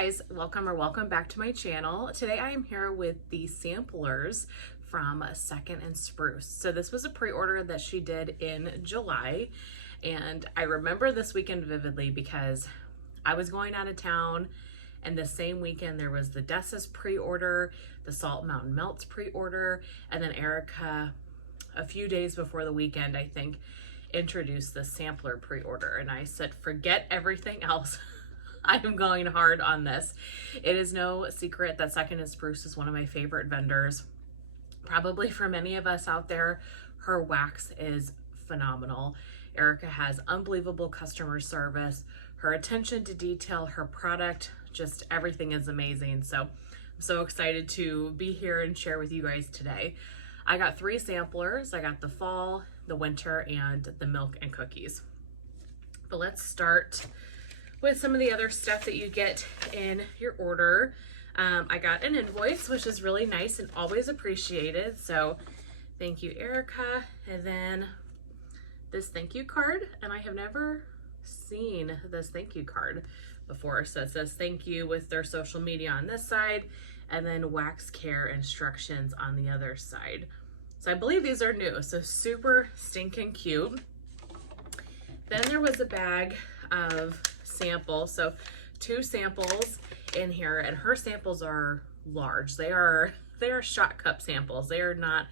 guys, welcome back to my channel. Today I am here with the samplers from Second and Spruce. So this was a pre-order that she did in July, and I remember this weekend vividly because I was going out of town, and the same weekend there was the Dessa's pre-order, the Salt Mountain Melts pre-order, and then Erica, a few days before the weekend, I think, introduced the sampler pre-order, and I said, forget everything else. I am going hard on this. It is no secret that Second and Spruce is one of my favorite vendors. Probably for many of us out there, her wax is phenomenal. Erica has unbelievable customer service. Her attention to detail, her product, just everything is amazing. So I'm so excited to be here and share with you guys today. I got 3 samplers. I got the fall, the winter, and the milk and cookies. But let's start with some of the other stuff that you get in your order. I got an invoice, which is really nice and always appreciated. So thank you, Erica. And then this thank you card. And I have never seen this thank you card before. So it says thank you with their social media on this side, and then wax care instructions on the other side. So I believe these are new, so super stinking cute. Then there was a bag of samples, so 2 samples in here, and her samples are large. They are shot cup samples. They are not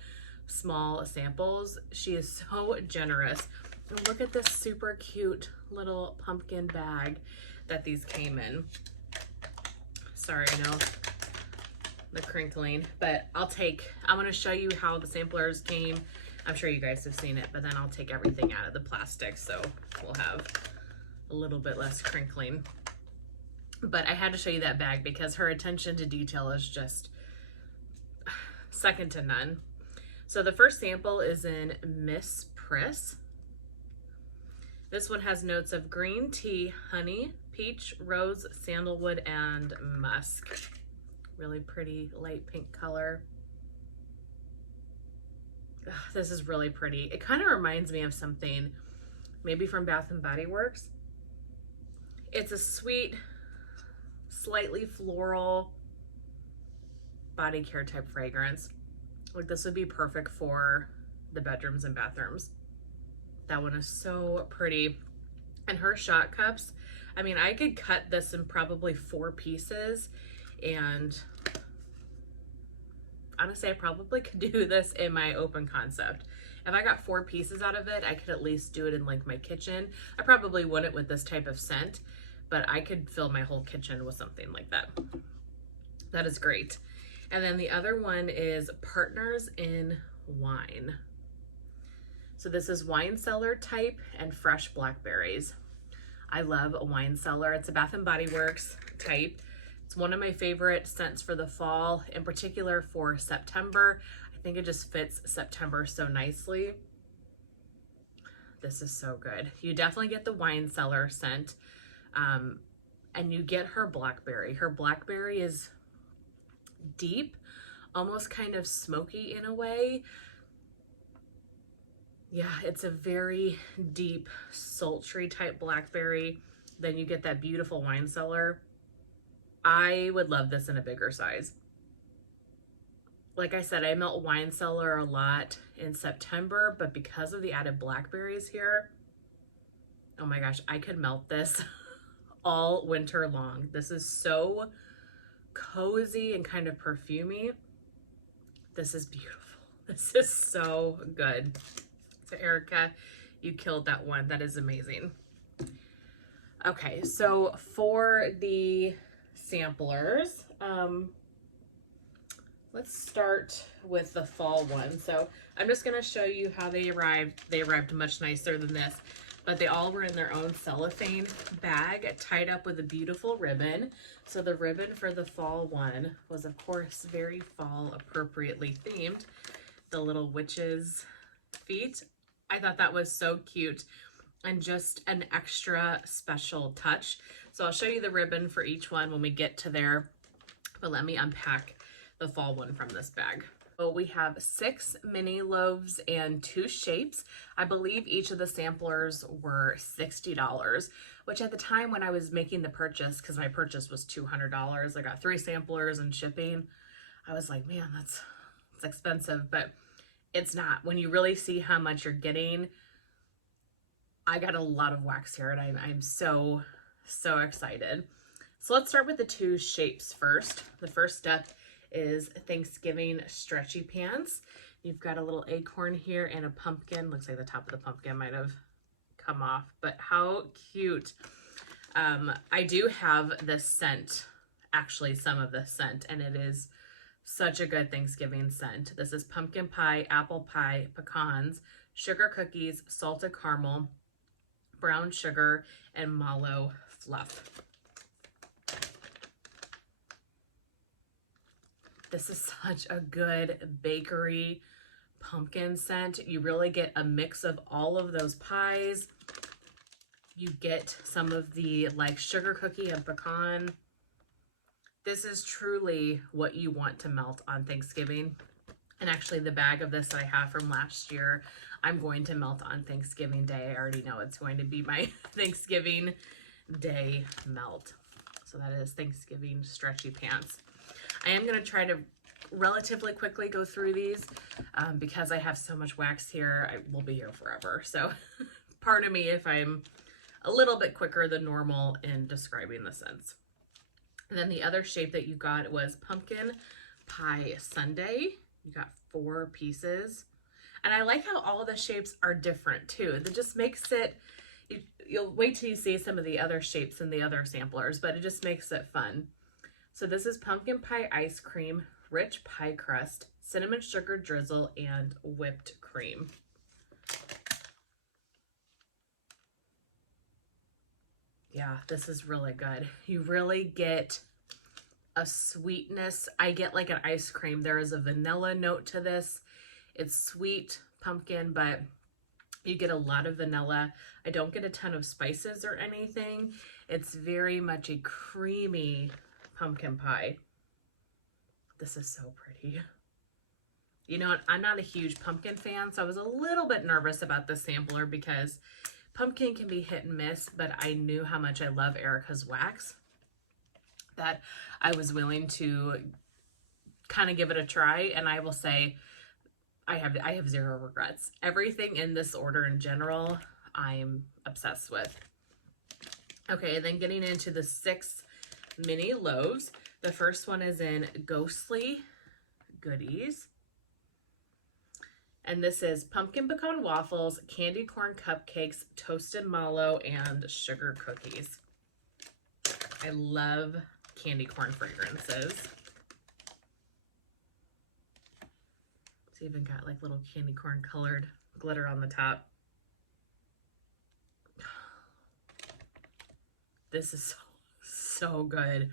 small samples. She is so generous. And look at this super cute little pumpkin bag that these came in. Sorry, I know the crinkling, but I'm going to show you how the samplers came. I'm sure you guys have seen it, but then I'll take everything out of the plastic so we'll have a little bit less crinkling. But I had to show you that bag because her attention to detail is just second to none. So the first sample is in Miss Priss. This one has notes of green tea, honey, peach, rose, sandalwood, and musk. Really pretty light pink color. Ugh, this is really pretty. It kind of reminds me of something maybe from Bath and Body Works. It's a sweet, slightly floral body care type fragrance. Like, this would be perfect for the bedrooms and bathrooms. That one is so pretty. And her shot cups, I mean, I could cut this in probably 4 pieces, and honestly, I probably could do this in my open concept. If I got 4 pieces out of it, I could at least do it in like my kitchen. I probably wouldn't with this type of scent, but I could fill my whole kitchen with something like that. That is great. And then the other one is Partners in Wine. So this is wine cellar type and fresh blackberries. I love a wine cellar. It's a Bath and Body Works type. It's one of my favorite scents for the fall, in particular for September. I think it just fits September so nicely. This is so good. You definitely get the wine cellar scent, and you get her blackberry. Her blackberry is deep, almost kind of smoky in a way. Yeah, it's a very deep, sultry type blackberry. Then you get that beautiful wine cellar. I would love this in a bigger size. Like I said, I melt wine cellar a lot in September, but because of the added blackberries here, oh my gosh, I could melt this all winter long. This is so cozy and kind of perfumey. This is beautiful. This is so good. So Erica, you killed that one. That is amazing. Okay, so for the samplers, let's start with the fall one. So I'm just going to show you how they arrived. They arrived much nicer than this, but they all were in their own cellophane bag tied up with a beautiful ribbon. So the ribbon for the fall one was, of course, very fall appropriately themed. The little witch's feet. I thought that was so cute and just an extra special touch. So I'll show you the ribbon for each one when we get to there, but let me unpack the fall one from this bag. So we have 6 mini loaves and 2 shapes. I believe each of the samplers were $60, which at the time when I was making the purchase, because my purchase was $200, I got 3 samplers and shipping. I was like, man, it's expensive, but it's not. When you really see how much you're getting, I got a lot of wax here, and I'm so excited. So let's start with the 2 shapes first. The first step is Thanksgiving stretchy pants. You've got a little acorn here and a pumpkin. Looks like the top of the pumpkin might have come off, but how cute. I do have this scent, actually some of this scent, and it is such a good Thanksgiving scent. This is pumpkin pie, apple pie, pecans, sugar cookies, salted caramel, brown sugar, and mallow fluff. This is such a good bakery pumpkin scent. You really get a mix of all of those pies. You get some of the like sugar cookie and pecan. This is truly what you want to melt on Thanksgiving. And actually the bag of this that I have from last year, I'm going to melt on Thanksgiving Day. I already know it's going to be my Thanksgiving Day melt. So that is Thanksgiving stretchy pants. I am going to try to relatively quickly go through these because I have so much wax here. I will be here forever. So pardon me if I'm a little bit quicker than normal in describing the scents. And then the other shape that you got was pumpkin pie sundae. You got 4 pieces. And I like how all of the shapes are different too. That just makes it, you'll wait till you see some of the other shapes in the other samplers, but it just makes it fun. So this is pumpkin pie ice cream, rich pie crust, cinnamon sugar drizzle, and whipped cream. Yeah, this is really good. You really get a sweetness. I get like an ice cream. There is a vanilla note to this. It's sweet pumpkin, but you get a lot of vanilla. I don't get a ton of spices or anything. It's very much a creamy pumpkin pie. This is so pretty. You know what? I'm not a huge pumpkin fan, so I was a little bit nervous about this sampler because pumpkin can be hit and miss, but I knew how much I love Erica's wax that I was willing to kind of give it a try. And I will say I have 0 regrets. Everything in this order in general, I'm obsessed with. Okay, then getting into the 6 mini loaves. The first one is in Ghostly Goodies. And this is pumpkin pecan waffles, candy corn cupcakes, toasted mallow, and sugar cookies. I love candy corn fragrances. It's even got like little candy corn colored glitter on the top. This is so good.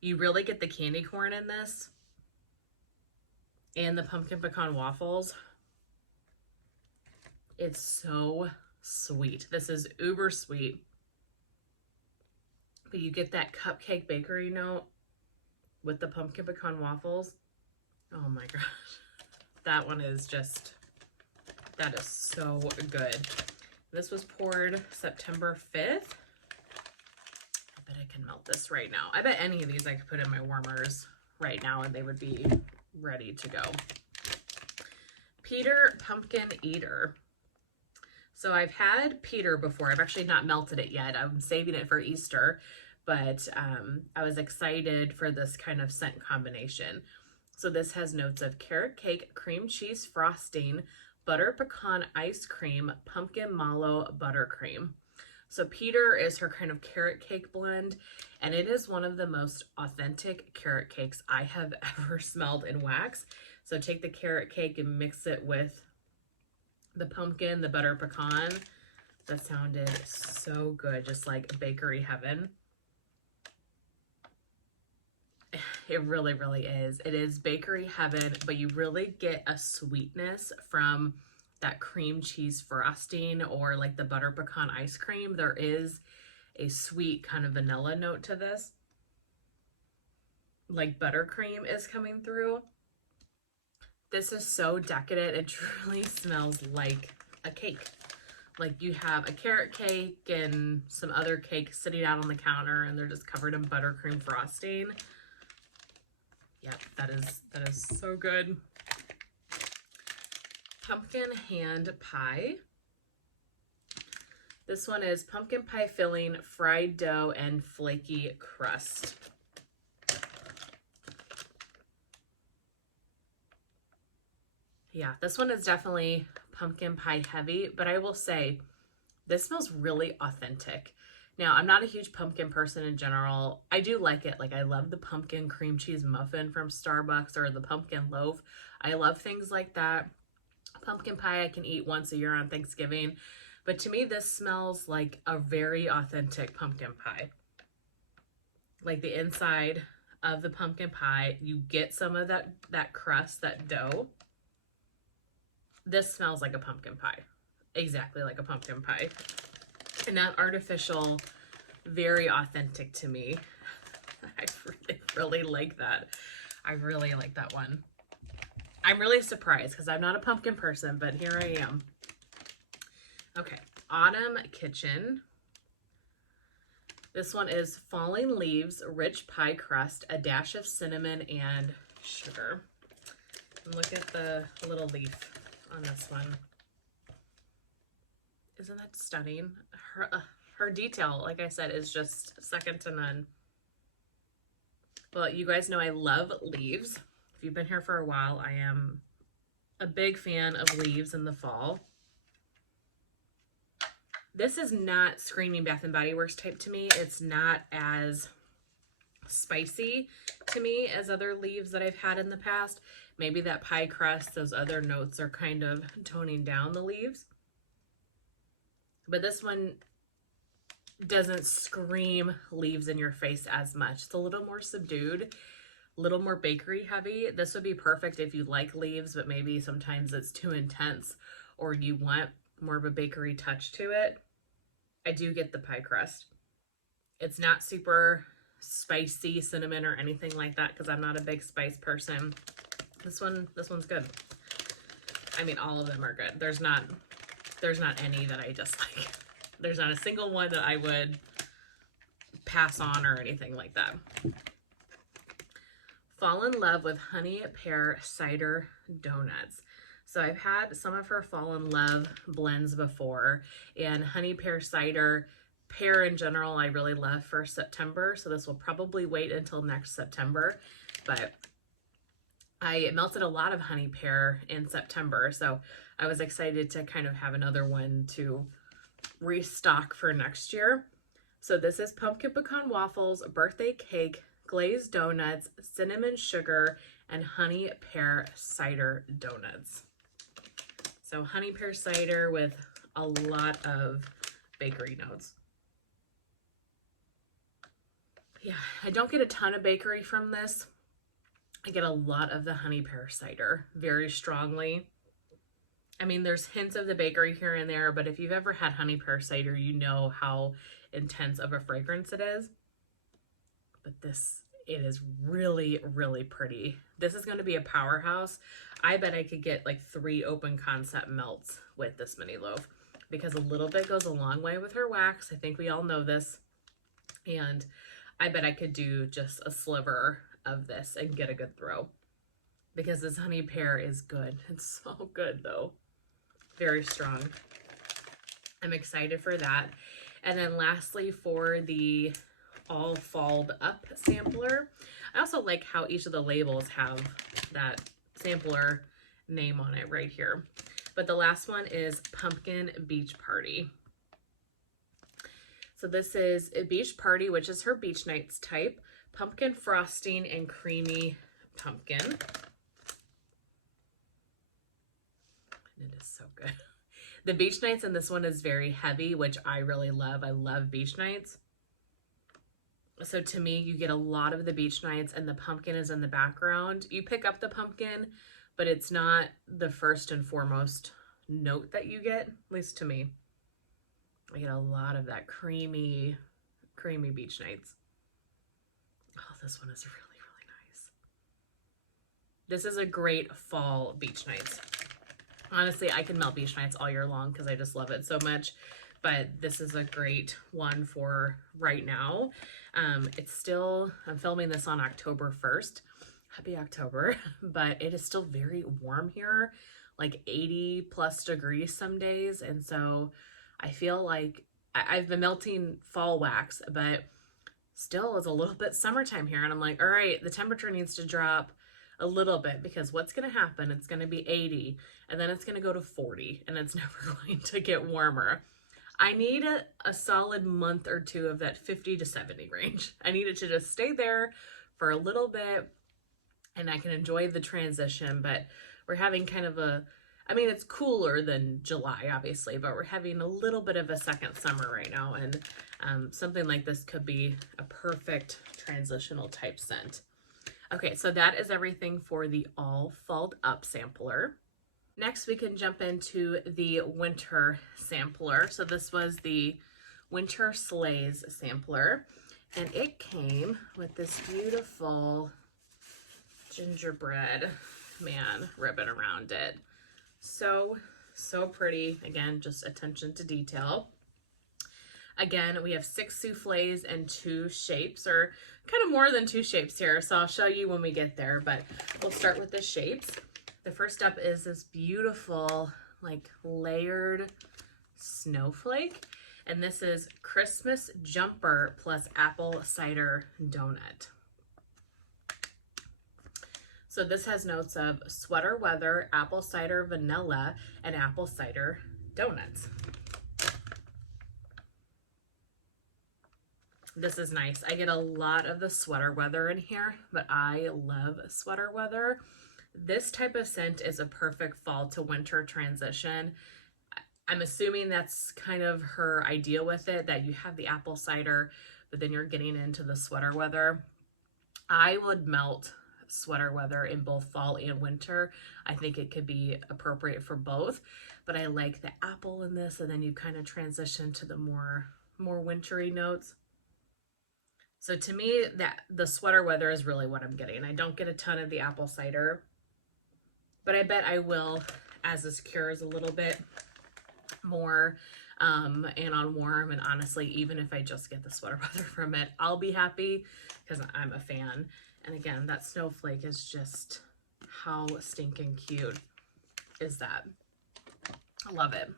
You really get the candy corn in this and the pumpkin pecan waffles. It's so sweet. This is uber sweet, but you get that cupcake bakery note with the pumpkin pecan waffles. Oh my gosh. That one is just, that is so good. This was poured September 5th. I bet I can melt this right now. I bet any of these I could put in my warmers right now and they would be ready to go. Peter Pumpkin Eater. So I've had Peter before. I've actually not melted it yet. I'm saving it for Easter, but I was excited for this kind of scent combination. So this has notes of carrot cake, cream cheese frosting, butter pecan ice cream, pumpkin mallow buttercream. So Peter is her kind of carrot cake blend, and it is one of the most authentic carrot cakes I have ever smelled in wax. So take the carrot cake and mix it with the pumpkin, the butter pecan. That sounded so good, just like bakery heaven. It really, really is. It is bakery heaven, but you really get a sweetness from that cream cheese frosting or like the butter pecan ice cream. There is a sweet kind of vanilla note to this. Like buttercream is coming through. This is so decadent. It truly smells like a cake, Like you have a carrot cake and some other cake sitting out on the counter and they're just covered in buttercream frosting. Yep, that is so good. Pumpkin hand pie. This one is pumpkin pie filling, fried dough, and flaky crust. Yeah, this one is definitely pumpkin pie heavy, but I will say this smells really authentic. Now, I'm not a huge pumpkin person in general. I do like it. Like, I love the pumpkin cream cheese muffin from Starbucks or the pumpkin loaf. I love things like that. Pumpkin pie I can eat once a year on Thanksgiving. But to me, this smells like a very authentic pumpkin pie. Like the inside of the pumpkin pie, you get some of that crust, that dough. This smells like a pumpkin pie. Exactly like a pumpkin pie. And not artificial, very authentic to me. I really like that. I really like that one. I'm really surprised because I'm not a pumpkin person, but here I am. Okay, Autumn Kitchen. This one is falling leaves, rich pie crust, a dash of cinnamon and sugar. And look at the little leaf on this one. Isn't that stunning? Her detail, like I said, is just second to none. Well, you guys know I love leaves. If you've been here for a while, I am a big fan of leaves in the fall. This is not screaming Bath & Body Works type to me. It's not as spicy to me as other leaves that I've had in the past. Maybe that pie crust, those other notes are kind of toning down the leaves. But this one doesn't scream leaves in your face as much. It's a little more subdued, a little more bakery heavy. This would be perfect if you like leaves, but maybe sometimes it's too intense or you want more of a bakery touch to it. I do get the pie crust. It's not super spicy cinnamon or anything like that because I'm not a big spice person. This one's good. I mean, all of them are good. There's not any that I dislike. There's not a single one that I would pass on or anything like that. Fall in Love with Honey Pear Cider Donuts. So I've had some of her Fall in Love blends before, and honey pear cider, pear in general, I really love for September. So this will probably wait until next September, but I melted a lot of honey pear in September. So I was excited to kind of have another one to restock for next year. So this is pumpkin pecan waffles, birthday cake, glazed donuts, cinnamon sugar, and honey pear cider donuts. So honey pear cider with a lot of bakery notes. Yeah, I don't get a ton of bakery from this. I get a lot of the honey pear cider very strongly. I mean, there's hints of the bakery here and there, but if you've ever had honey pear cider, you know how intense of a fragrance it is. But it is really, really pretty. This is going to be a powerhouse. I bet I could get like 3 open concept melts with this mini loaf because a little bit goes a long way with her wax. I think we all know this. And I bet I could do just a sliver of this and get a good throw because this honey pear is good. It's so good though. Very strong. I'm excited for that. And then lastly, for the all falled up sampler, I also like how each of the labels have that sampler name on it right here. But the last one is Pumpkin Beach Party. So this is a beach party, which is her beach nights type. Pumpkin frosting and creamy pumpkin. It is so good. The beach nights in this one is very heavy, which I really love. I love beach nights. So to me, you get a lot of the beach nights and the pumpkin is in the background. You pick up the pumpkin, but it's not the first and foremost note that you get, at least to me. I get a lot of that creamy beach nights. Oh, this one is really, really nice. This is a great fall beach nights. Honestly, I can melt beach nights all year long because I just love it so much. But this is a great one for right now. It's still, I'm filming this on October 1st. Happy October. But it is still very warm here, like 80 plus degrees some days. And so I feel like I've been melting fall wax, but still it's a little bit summertime here. And I'm like, all right, the temperature needs to drop a little bit, because what's going to happen, it's going to be 80 and then it's going to go to 40 and it's never going to get warmer. I need a solid month or two of that 50 to 70 range. I need it to just stay there for a little bit and I can enjoy the transition. But we're having kind of a, I mean, it's cooler than July, obviously, but we're having a little bit of a second summer right now. And something like this could be a perfect transitional type scent. Okay, so that is everything for the All Falled Up sampler. Next, we can jump into the winter sampler. So this was the Winter Sleighs sampler, and it came with this beautiful gingerbread man ribbon around it. So pretty. Again, just attention to detail. Again, we have 6 souffles and 2 shapes, or kind of more than 2 shapes here. So I'll show you when we get there, but we'll start with the shapes. The first up is this beautiful, like, layered snowflake. And this is Christmas Jumper plus apple cider donut. So this has notes of sweater weather, apple cider vanilla, and apple cider donuts. This is nice. I get a lot of the sweater weather in here, but I love sweater weather. This type of scent is a perfect fall to winter transition. I'm assuming that's kind of her idea with it, that you have the apple cider, but then you're getting into the sweater weather. I would melt sweater weather in both fall and winter. I think it could be appropriate for both, but I like the apple in this, and then you kind of transition to the more wintry notes. So to me, that the sweater weather is really what I'm getting. I don't get a ton of the apple cider, but I bet I will as this cures a little bit more and on warm. And honestly, even if I just get the sweater weather from it, I'll be happy because I'm a fan. And again, that snowflake is just, how stinking cute is that? I love it.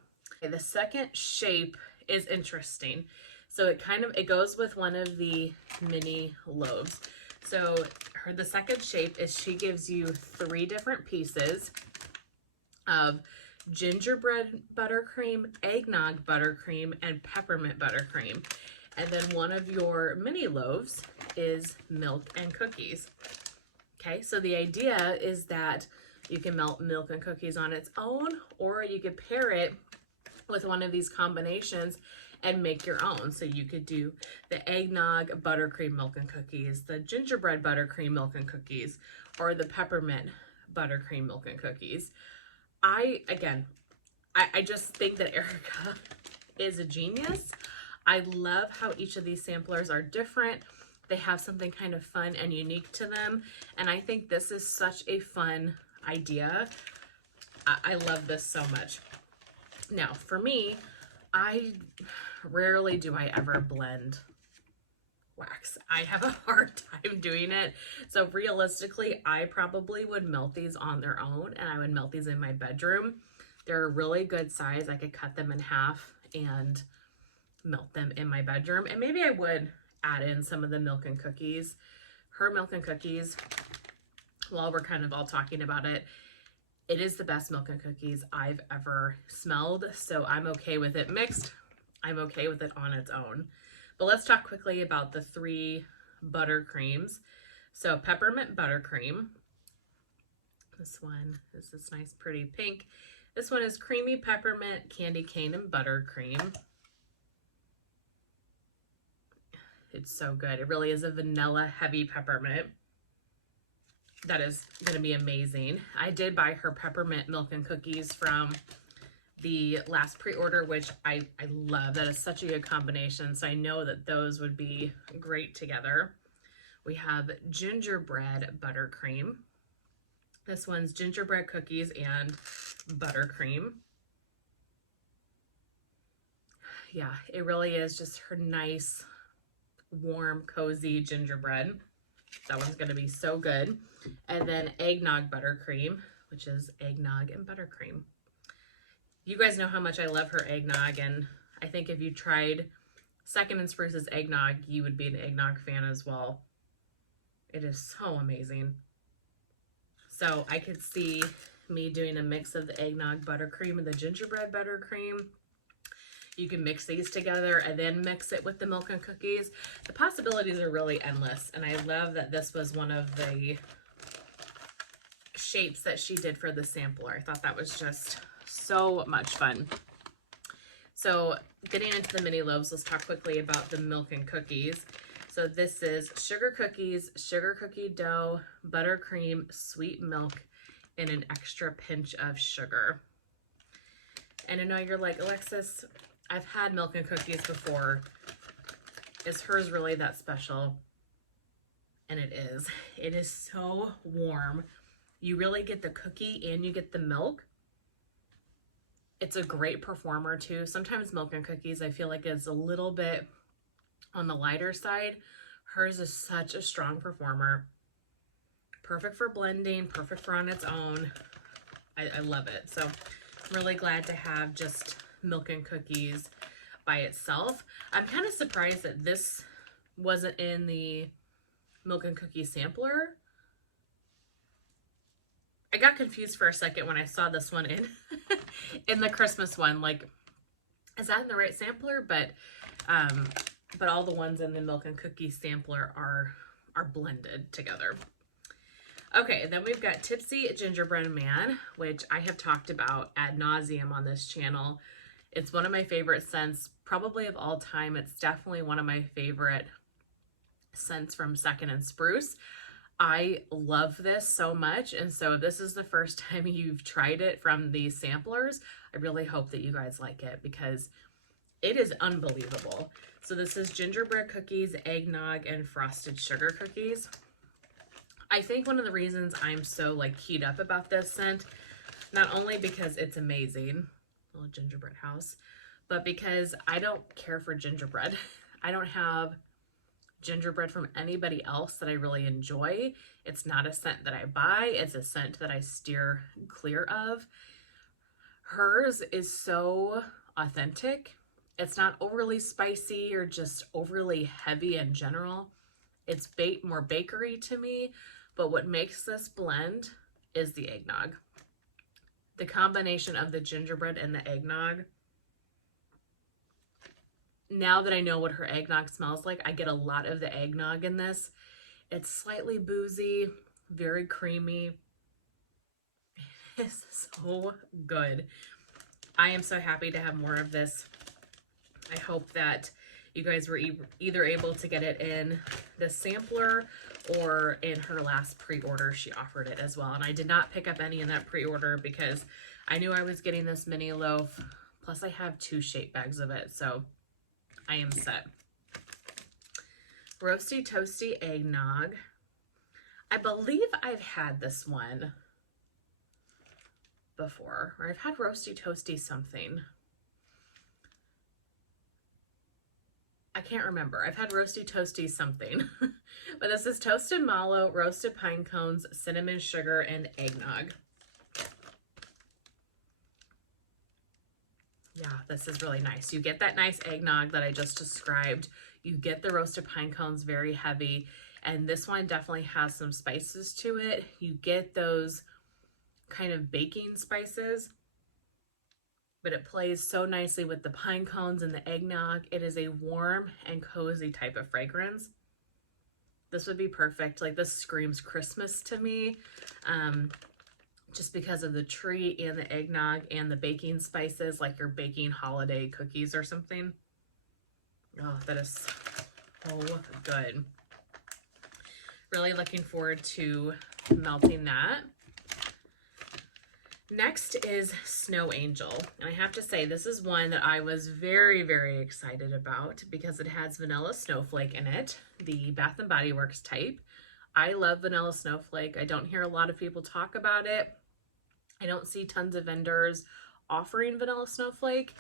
Okay, the second shape is interesting. So it goes with one of the mini loaves. So the second shape is, she gives you 3 different pieces of gingerbread buttercream, eggnog buttercream, and peppermint buttercream. And then one of your mini loaves is milk and cookies. Okay, so the idea is that you can melt milk and cookies on its own, or you could pair it with one of these combinations and make your own. So you could do the eggnog buttercream milk and cookies, the gingerbread buttercream milk and cookies, or the peppermint buttercream milk and cookies. I just think that Erica is a genius. I love how each of these samplers are different. They have something kind of fun and unique to them. And I think this is such a fun idea. I love this so much. Now, for me, rarely do I ever blend wax. I have a hard time doing it. So realistically, I probably would melt these on their own, and I would melt these in my bedroom. They're a really good size. I could cut them in half and melt them in my bedroom. And maybe I would add in some of the milk and cookies. Her milk and cookies, while we're kind of all talking about it, it is the best milk and cookies I've ever smelled. So I'm okay with it mixed. I'm okay with it on its own. But let's talk quickly about the 3 buttercreams. So peppermint buttercream. This one is this nice pretty pink. This one is creamy peppermint, candy cane, and buttercream. It's so good. It really is a vanilla heavy peppermint. That is going to be amazing. I did buy her peppermint milk and cookies from the last pre-order, which I love. That is such a good combination. So I know that those would be great together. We have gingerbread buttercream. This one's gingerbread cookies and buttercream. Yeah, it really is just her nice, warm, cozy gingerbread. That one's going to be so good. And then eggnog buttercream, which is eggnog and buttercream. You guys know how much I love her eggnog, and I think if you tried Second and Spruce's eggnog, you would be an eggnog fan as well. It is so amazing. So I could see me doing a mix of the eggnog buttercream and the gingerbread buttercream. You can mix these together and then mix it with the milk and cookies. The possibilities are really endless, and I love that this was one of the shapes that she did for the sampler. I thought that was just so much fun. So getting into the mini loaves, let's talk quickly about the milk and cookies. So this is sugar cookies, sugar cookie dough, buttercream, sweet milk, and an extra pinch of sugar. And I know you're like, Alexis, I've had milk and cookies before. Is hers really that special? And it is. It is so warm. You really get the cookie and you get the milk. It's a great performer too. Sometimes milk and cookies, I feel like it's a little bit on the lighter side. Hers is such a strong performer. Perfect for blending, perfect for on its own. I love it. So I'm really glad to have just milk and cookies by itself. I'm kind of surprised that this wasn't in the milk and cookie sampler. I got confused for a second when I saw this one in the Christmas one. Like, is that in the right sampler? But all the ones in the milk and cookie sampler are blended together. Okay, then we've got Tipsy Gingerbread Man, which I have talked about ad nauseum on this channel. It's one of my favorite scents, probably of all time. It's definitely one of my favorite scents from Second and Spruce. I love this so much, and so if this is the first time you've tried it from these samplers, I really hope that you guys like it because it is unbelievable. So this is gingerbread cookies, eggnog, and frosted sugar cookies. I think one of the reasons I'm so like keyed up about this scent, not only because it's amazing, little gingerbread house, but because I don't care for gingerbread. I don't have gingerbread from anybody else that I really enjoy. It's not a scent that I buy. It's a scent that I steer clear of. Hers is so authentic. It's not overly spicy or just overly heavy in general. It's more bakery to me, but what makes this blend is the eggnog. The combination of the gingerbread and the eggnog. Now that I know what her eggnog smells like, I get a lot of the eggnog in this. It's slightly boozy, very creamy. It's so good. I am so happy to have more of this. I hope that you guys were either able to get it in the sampler or in her last pre-order. She offered it as well. And I did not pick up any in that pre-order because I knew I was getting this mini loaf. Plus I have 2 shape bags of it. So I am set. Roasty Toasty Eggnog. I believe I've had this one before, or I've had Roasty Toasty something. I can't remember. I've had Roasty Toasty something. But this is toasted mallow, roasted pine cones, cinnamon sugar, and eggnog. Yeah, this is really nice. You get that nice eggnog that I just described. You get the roasted pine cones, very heavy. And this one definitely has some spices to it. You get those kind of baking spices, but it plays so nicely with the pine cones and the eggnog. It is a warm and cozy type of fragrance. This would be perfect. Like, this screams Christmas to me. Just because of the tree and the eggnog and the baking spices, like you're baking holiday cookies or something. Oh, that is so good. Really looking forward to melting that. Next is Snow Angel. And I have to say, this is one that I was very, very excited about because it has vanilla snowflake in it, the Bath & Body Works type. I love vanilla snowflake. I don't hear a lot of people talk about it. I don't see tons of vendors offering vanilla snowflake.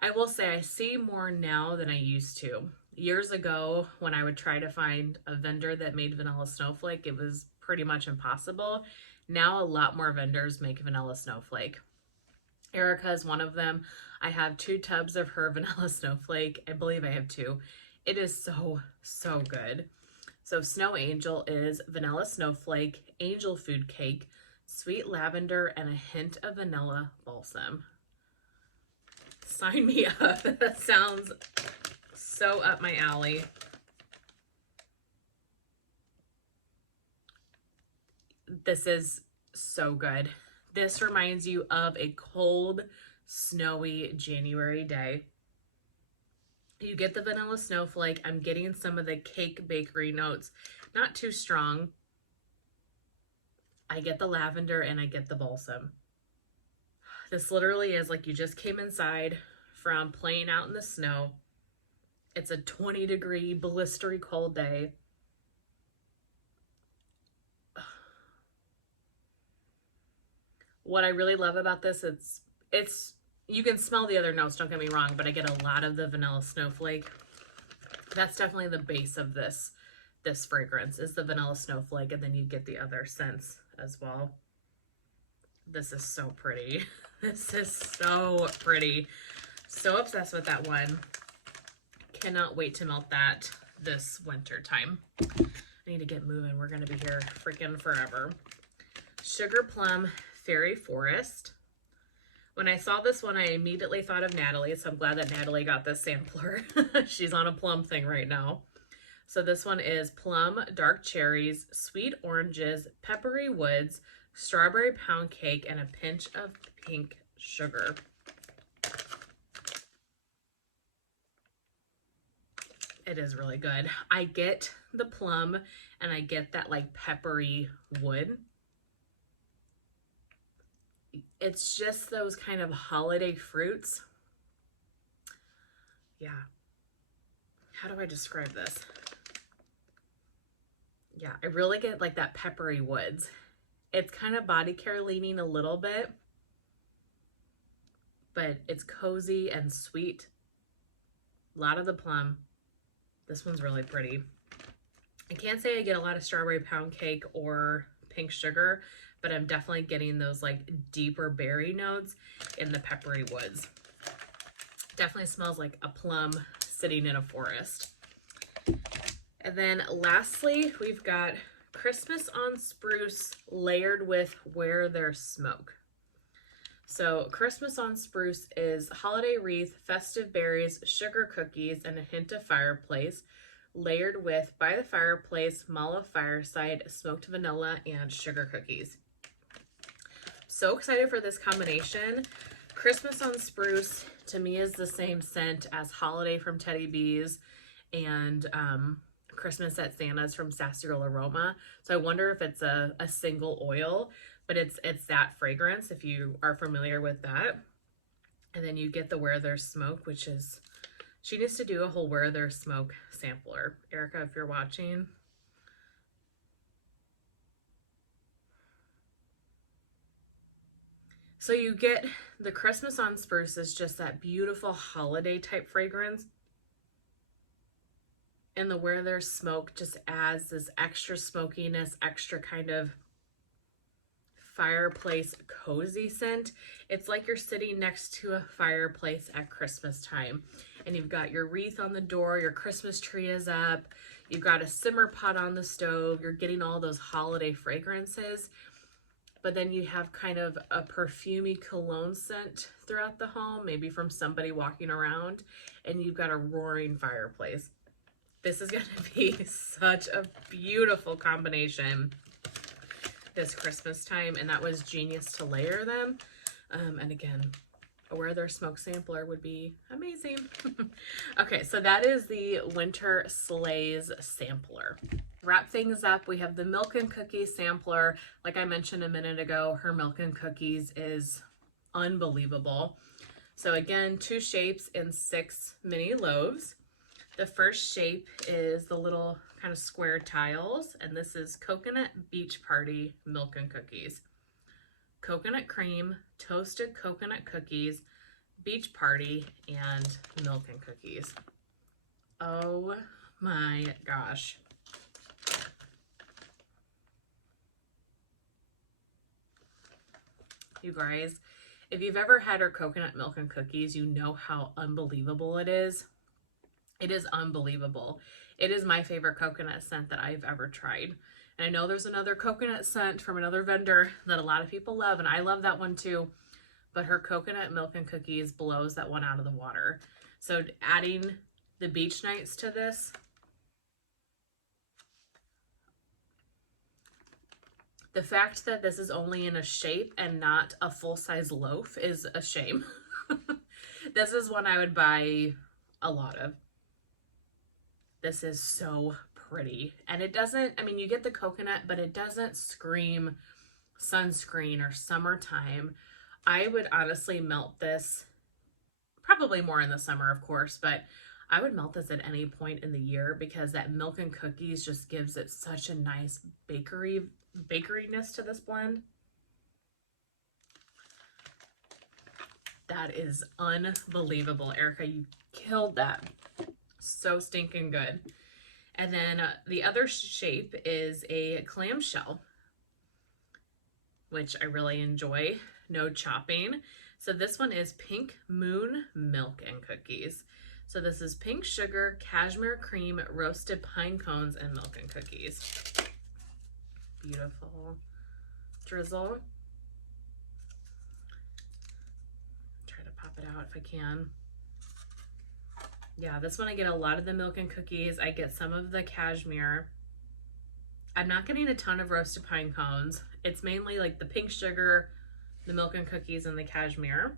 I will say I see more now than I used to. Years ago, when I would try to find a vendor that made vanilla snowflake, it was pretty much impossible. Now a lot more vendors make vanilla snowflake. Erica is one of them. I have 2 tubs of her vanilla snowflake. I believe I have 2. It is so, so good. So Snow Angel is vanilla snowflake, angel food cake, sweet lavender, and a hint of vanilla balsam. Sign me up. That sounds so up my alley. This is so good. This reminds you of a cold, snowy January day. You get the vanilla snowflake. I'm getting some of the cake bakery notes, not too strong. I get the lavender and I get the balsam. This literally is like you just came inside from playing out in the snow. It's a 20-degree blistery cold day. What I really love about this, it's you can smell the other notes, don't get me wrong, but I get a lot of the vanilla snowflake. That's definitely the base of this fragrance is the vanilla snowflake, and then you get the other scents as well. This is so pretty. This is so pretty. So obsessed with that one. Cannot wait to melt that this winter time. I need to get moving. We're going to be here freaking forever. Sugar Plum Fairy Forest. When I saw this one, I immediately thought of Natalie, so I'm glad that Natalie got this sampler. She's on a plum thing right now. So this one is plum, dark cherries, sweet oranges, peppery woods, strawberry pound cake, and a pinch of pink sugar. It is really good. I get the plum and I get that like peppery wood. It's just those kind of holiday fruits. Yeah. How do I describe this? Yeah, I really get like that peppery woods. It's kind of body care leaning a little bit, but it's cozy and sweet. A lot of the plum. This one's really pretty. I can't say I get a lot of strawberry pound cake or pink sugar, but I'm definitely getting those like deeper berry notes in the peppery woods. Definitely smells like a plum sitting in a forest. And then lastly, we've got Christmas on Spruce layered with Where There's Smoke. So Christmas on Spruce is holiday wreath, festive berries, sugar cookies, and a hint of fireplace, layered with By the Fireplace, Mala Fireside, smoked vanilla, and sugar cookies. So excited for this combination. Christmas on Spruce to me is the same scent as Holiday from Teddy B's and Christmas at Santa's from Sassy Girl Aroma. So I wonder if it's a single oil, but it's that fragrance if you are familiar with that. And then you get the Where There's Smoke, which is, she needs to do a whole Where There's Smoke sampler. Erica, if you're watching. So you get the Christmas on Spruce is just that beautiful holiday type fragrance. And the Where There's Smoke just adds this extra smokiness, extra kind of fireplace cozy scent. It's like you're sitting next to a fireplace at Christmas time. And you've got your wreath on the door, your Christmas tree is up, you've got a simmer pot on the stove, you're getting all those holiday fragrances. But then you have kind of a perfumey cologne scent throughout the home, maybe from somebody walking around, and you've got a roaring fireplace. This is going to be such a beautiful combination this Christmas time, and that was genius to layer them. And again, a Where There's Smoke sampler would be amazing. Okay, so that is the Winter Sleighs sampler. Wrap things up, we have the Milk and Cookies sampler. Like I mentioned a minute ago, her Milk and Cookies is unbelievable. So again, 2 shapes in 6 mini loaves. The first shape is the little kind of square tiles, and this is Coconut Beach Party Milk and Cookies. coconut cream, toasted coconut cookies, beach party, and milk and cookies. Oh my gosh. You guys, if you've ever had her coconut milk and cookies, you know how unbelievable it is. It is unbelievable. It is my favorite coconut scent that I've ever tried. And I know there's another coconut scent from another vendor that a lot of people love, and I love that one too. But her coconut milk and cookies blows that one out of the water. So adding the beach nights to this, the fact that this is only in a shape and not a full-size loaf is a shame. This is one I would buy a lot of. This is so pretty. And it doesn't, I mean, you get the coconut, but it doesn't scream sunscreen or summertime. I would honestly melt this, probably more in the summer, of course, but I would melt this at any point in the year because that milk and cookies just gives it such a nice bakeryness to this blend. That is unbelievable. Erica, you killed that. So stinking good. And then the other shape is a clamshell, which I really enjoy. No chopping. So this one is Pink Moon Milk and Cookies. So this is pink sugar, cashmere cream, roasted pine cones, and milk and cookies. Beautiful drizzle. Try to pop it out if I can. Yeah, this one I get a lot of the milk and cookies. I get some of the cashmere. I'm not getting a ton of roasted pine cones. It's mainly like the pink sugar, the milk and cookies, and the cashmere.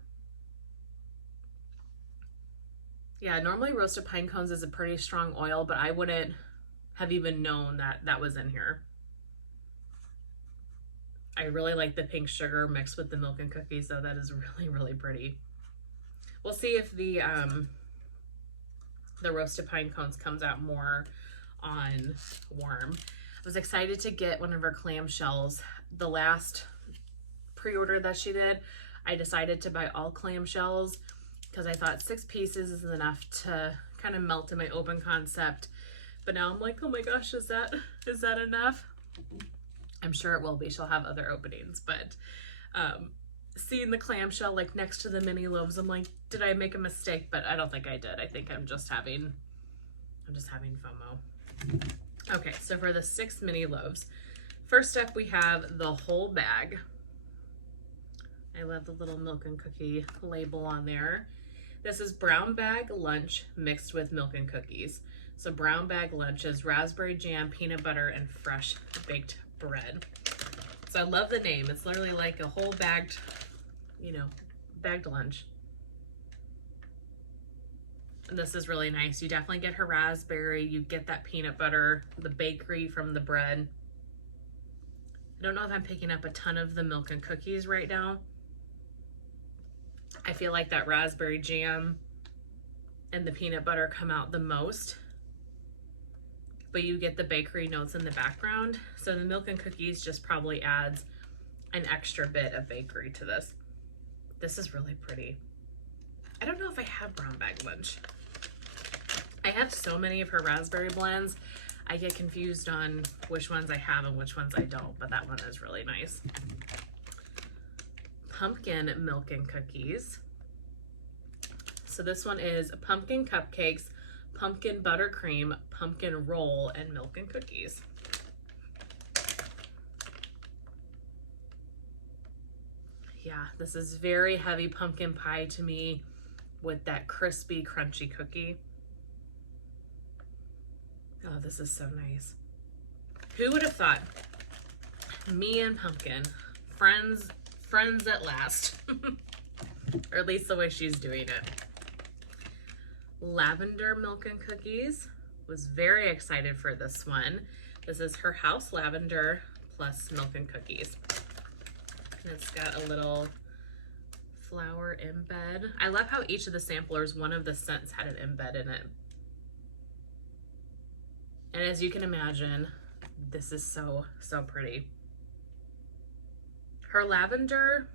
Yeah, normally roasted pine cones is a pretty strong oil, but I wouldn't have even known that that was in here. I really like the pink sugar mixed with the milk and cookies, though. That is really, really pretty. We'll see if the roasted pine cones comes out more on warm. I was excited to get one of her clamshells. The last pre-order that she did, I decided to buy all clamshells because I thought 6 pieces is enough to kind of melt in my open concept. But now I'm like, oh my gosh, is that enough? I'm sure it will be. She'll have other openings, but seeing the clamshell like next to the mini loaves, I'm like, did I make a mistake? But I don't think I did. I think I'm just having FOMO. Okay, so for the 6 mini loaves, first up we have the whole bag. I love the little milk and cookie label on there. This is brown bag lunch mixed with milk and cookies. So brown bag lunch is raspberry jam, peanut butter, and fresh baked bread. So I love the name. It's literally like a whole bagged, bagged lunch. And this is really nice. You definitely get her raspberry. You get that peanut butter, the bakery from the bread. I don't know if I'm picking up a ton of the milk and cookies right now. I feel like that raspberry jam and the peanut butter come out the most, but you get the bakery notes in the background. So the milk and cookies just probably adds an extra bit of bakery to this. This is really pretty. I don't know if I have brown bag lunch. I have so many of her raspberry blends. I get confused on which ones I have and which ones I don't, but that one is really nice. Pumpkin milk and cookies. So this one is pumpkin cupcakes, pumpkin buttercream, pumpkin roll, and milk and cookies. Yeah, this is very heavy pumpkin pie to me with that crispy, crunchy cookie. Oh, this is so nice. Who would have thought? Me and pumpkin, friends at last. Or at least the way she's doing it. Lavender milk and cookies. Was very excited for this one. This is her house lavender plus milk and cookies. And it's got a little flower embed. I love how each of the samplers, one of the scents had an embed in it. And as you can imagine, this is so, so pretty. Her lavender,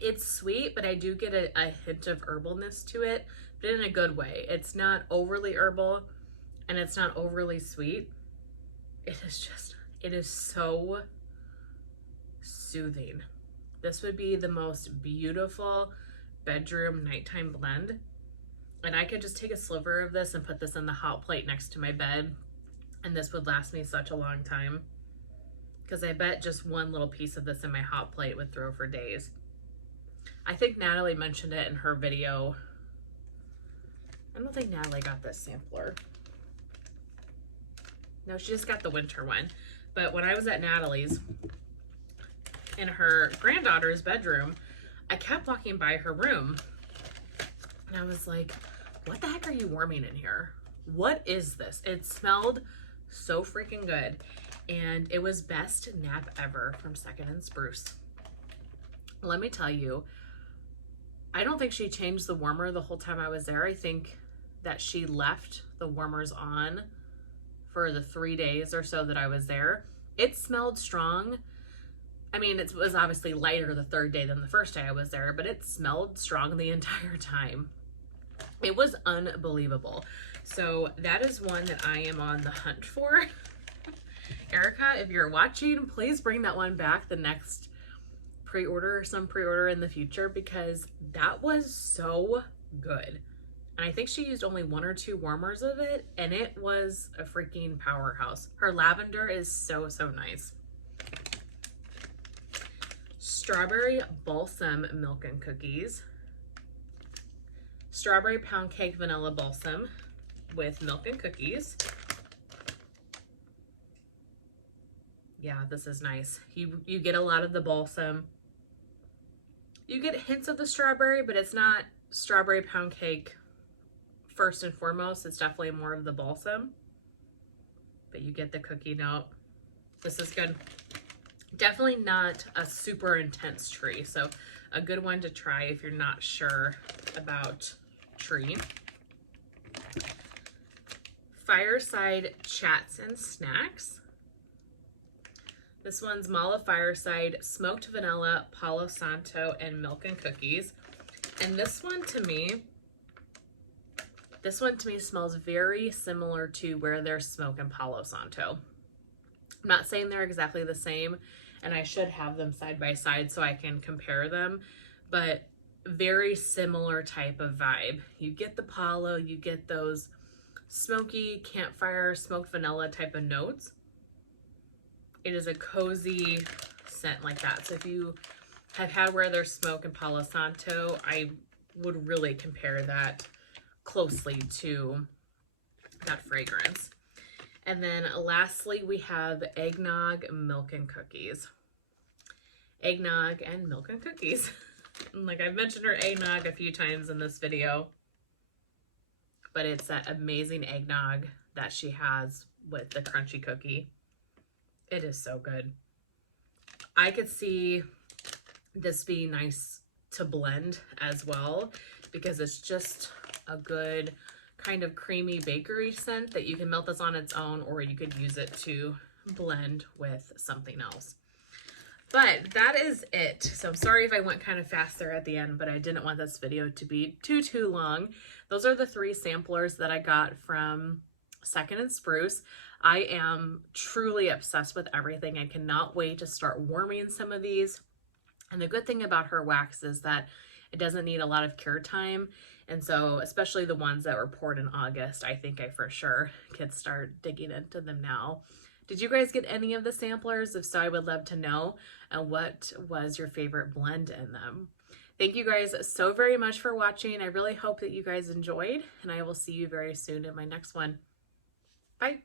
it's sweet, but I do get a hint of herbalness to it, but in a good way. It's not overly herbal and it's not overly sweet. It is so soothing. This would be the most beautiful bedroom nighttime blend. And I could just take a sliver of this and put this in the hot plate next to my bed, and this would last me such a long time. Because I bet just one little piece of this in my hot plate would throw for days. I think Natalie mentioned it in her video. I don't think Natalie got this sampler. No, she just got the winter one. But when I was at Natalie's, in her granddaughter's bedroom, I kept walking by her room. And I was like, what the heck are you warming in here? What is this? It smelled so freaking good. And it was best nap ever from Second and Spruce. Let me tell you, I don't think she changed the warmer the whole time I was there. I think that she left the warmers on for the 3 days or so that I was there. It smelled strong. I mean, it was obviously lighter the third day than the first day I was there, but it smelled strong the entire time. It was unbelievable. So that is one that I am on the hunt for. Erica, if you're watching, please bring that one back the next pre-order or some pre-order in the future, because that was so good. And I think she used only 1 or 2 warmers of it, and it was a freaking powerhouse. Her lavender is so, so nice. Strawberry Balsam Milk and Cookies. Strawberry Pound Cake Vanilla Balsam with milk and cookies. Yeah, this is nice. You get a lot of the balsam. You get hints of the strawberry, but it's not strawberry pound cake first and foremost. It's definitely more of the balsam, but you get the cookie note. This is good. Definitely not a super intense tree, so a good one to try if you're not sure about tree. Fireside Chats and Snacks. This one's Mala Fireside, Smoked Vanilla, Palo Santo, and Milk and Cookies. And this one to me smells very similar to Where There's Smoke and Palo Santo. I'm not saying they're exactly the same, and I should have them side by side so I can compare them, but very similar type of vibe. You get the Palo, you get those smoky campfire, smoked vanilla type of notes. It is a cozy scent like that. So if you have had Where There's Smoke and Palo Santo, I would really compare that closely to that fragrance. And then lastly, we have Eggnog, Milk and Cookies. Eggnog and Milk and Cookies. Like I've mentioned her eggnog a few times in this video, but it's that amazing eggnog that she has with the crunchy cookie. It is so good. I could see this being nice to blend as well, because it's just a good kind of creamy bakery scent that you can melt this on its own, or you could use it to blend with something else. But that is it. So I'm sorry if I went kind of fast there at the end, but I didn't want this video to be too long. Those are the 3 samplers that I got from Second and Spruce. I am truly obsessed with everything. I cannot wait to start warming some of these. And the good thing about her wax is that it doesn't need a lot of cure time. And so, especially the ones that were poured in August, I think I for sure could start digging into them now. Did you guys get any of the samplers? If so, I would love to know. And what was your favorite blend in them? Thank you guys so very much for watching. I really hope that you guys enjoyed, and I will see you very soon in my next one. Bye.